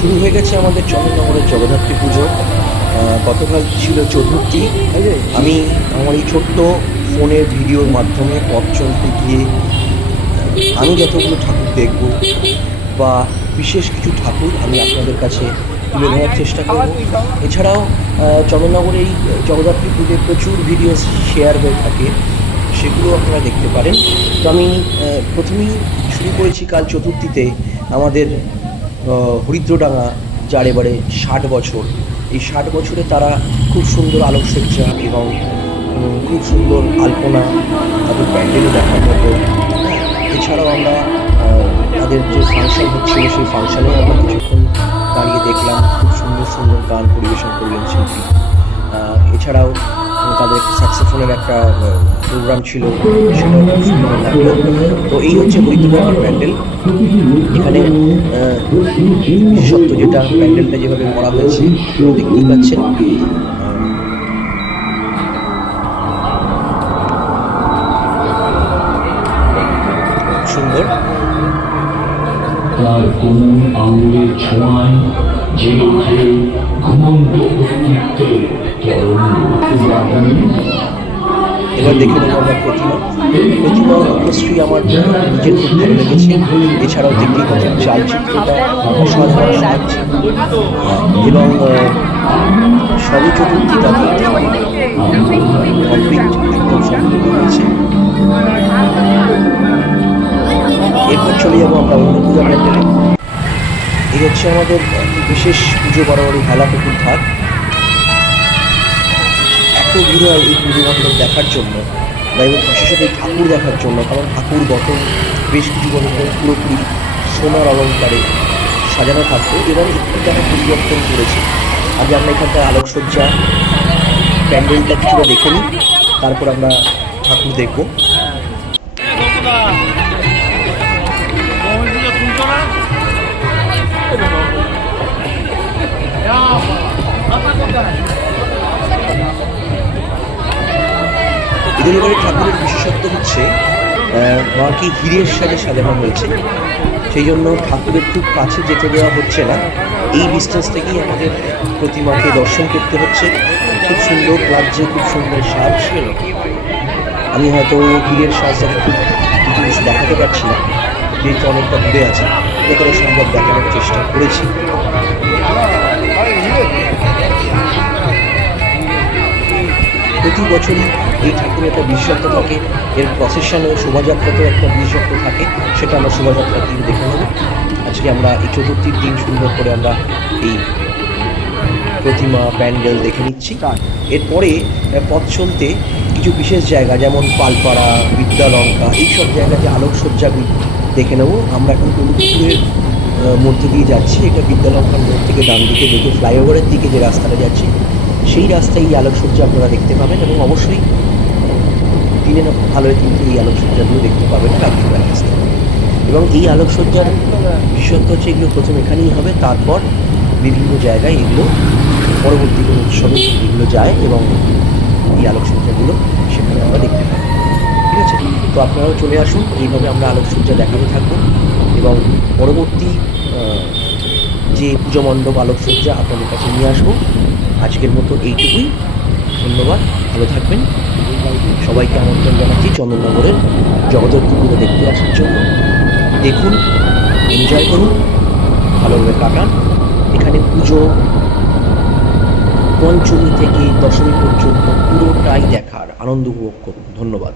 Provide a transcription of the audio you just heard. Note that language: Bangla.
শুরু হয়ে গেছে আমাদের চন্দননগরের জগদ্ধাত্রী পুজো। গতকাল ছিল চতুর্থী। আমি আমার এই ছোট্ট ফোনের ভিডিওর মাধ্যমে পথ চলতে গিয়ে আমি যতগুলো ঠাকুর দেখব বা বিশেষ কিছু ঠাকুর আমি আপনাদের কাছে তুলে ধরার চেষ্টা করব। এছাড়াও চন্দননগরে এই জগদ্ধাত্রী পুজোয় প্রচুর ভিডিও শেয়ার হয়ে থাকে, সেগুলো আপনারা দেখতে পারেন। তো আমি প্রথমেই শুরু করেছি কাল চতুর্থীতে আমাদের হরিদ্রডাঙ্গা, যার এবারে 60 বছর। এই 60 বছরে তারা খুব সুন্দর আলোকসজ্জা এবং খুব সুন্দর আলপনা তাদের প্যান্ডেলে দেখার মতো। এছাড়াও আমরা তাদের যে ফাংশন হচ্ছিল সেই ফাংশনেও আমরা কিছুক্ষণ দাঁড়িয়ে দেখলাম, খুব সুন্দর সুন্দর গান পরিবেশন করলেন শিল্পী। এছাড়াও তাদের স্যাক্সোফোনের একটা প্রোগ্রাম ছিল, সেটাও খুব সুন্দর লাগলো। তো এই হচ্ছে হরিদ্রডাঙ্গার প্যান্ডেল। এখানে বিশেষত্ব যেটা, প্যান্ডেলটা যেভাবে করা হয়েছে দেখতেই পাচ্ছেন। সুন্দর। তার কোন আঙুলের ছোঁয়ায় জেগে ওঠে ঘুমন্ত অস্তিত্বের এবার দেখে নেব আমরা প্রতিমা উপশ্রী আমার নিজের খুব ভালো লেগেছে। এছাড়াও দেখতেই পাচ্ছেন চালচিত্রটা অসাধারণ লাগছে এবং সবে চতুর্থী তাদের কমপ্লিট একদম সম্পূর্ণ হয়েছে। এরপর চলে যাবো আমরা অন্য পূজা প্যান্ডেলে। এই হচ্ছে আমাদের বিশেষ পুজো বারোয়ারি হেলাপুকুর ঘাট। এত ভিড় হয় এই পুজো মণ্ডপ দেখার জন্য বা এবং বিশেষত এই ঠাকুর দেখার জন্য, কারণ ঠাকুর গঠন বেশ কিছু বছর ধরে পুরোপুরি সোনার অলঙ্কারে সাজানো থাকতো, এবারে একটু তারা পরিবর্তন করেছে। আগে আমরা এখানকার আলোকসজ্জা প্যান্ডেলটা কিছুটা দেখে নিই, তারপর আমরা ঠাকুর দেখবো। এদের এবারে ঠাকুরের বিশেষত্ব হচ্ছে মাকে হীরের সাজে সাজানো হয়েছে, সেই জন্য ঠাকুরের খুব কাছে যেতে দেওয়া হচ্ছে না, এই ডিস্টেন্স থেকেই আমাদের প্রতিমাকে দর্শন করতে হচ্ছে। খুব সুন্দর লাগছে, খুব সুন্দর সাজ। আমি হয়তো হীরের সাজটাকে খুব ডিটেলস দেখাতে পারছি না, যেহেতু অনেকটা দূরে আছে, যতটা সম্ভব দেখানোর চেষ্টা করেছি। প্রতি বছরই এই ঠাকুরের একটা বিশেষত্ব থাকে, এর প্রসেশনে শোভাযাত্রাতেও একটা বিশেষত্ব থাকে, সেটা আমরা শোভাযাত্রার দিন দেখে নেব। আজকে আমরা এই চতুর্থীর দিন সুন্দর করে আমরা এই প্রতিমা প্যান্ডেল দেখে নিচ্ছি। এরপরে পথ চলতে কিছু বিশেষ জায়গা যেমন পালপাড়া, বিদ্যালঙ্কা, এইসব জায়গাতে আলোকসজ্জাগুলি দেখে নেব। আমরা এখন কলুপুরের মধ্যে দিয়ে যাচ্ছি, এটা বিদ্যালঙ্কার মোড় থেকে ডান দিকে দেখে ফ্লাইওভারের দিকে যে রাস্তাটা যাচ্ছে সেই রাস্তায় এই আলোকসজ্জা আপনারা দেখতে পাবেন, এবং অবশ্যই দিনের আলোয় কিন্তু এই আলোকসজ্জাগুলো দেখতে পাবেন রাত্রিবেলা রাস্তায়। এবং এই আলোকসজ্জার বিশেষত্ব হচ্ছে এগুলো প্রথম এখানেই হবে, তারপর বিভিন্ন জায়গায় এগুলো পরবর্তী কোনো উৎসবে এগুলো যায় এবং এই আলোকসজ্জাগুলো সেখানে আমরা দেখতে পাই। ঠিক আছে, তো আপনারাও চলে আসুন, এইভাবে আমরা আলোকসজ্জা দেখাতে থাকবো এবং পরবর্তী যে পুজো মণ্ডপ আলোকসজ্জা আপনাদের কাছে নিয়ে আসবো। আজকের মতো এইটুকুই, ধন্যবাদ, ভালো থাকবেন। সবাইকে আমন্ত্রণ জানাচ্ছি চন্দননগরের জগদ্ধাত্রী পুজো দেখতে আসার জন্য। দেখুন, এনজয় করুন, ভালোভাবে কাটান। এখানে পুজো পঞ্চমী থেকে দশমী পর্যন্ত পুরোটাই দেখার আনন্দ উপভোগ করুন। ধন্যবাদ।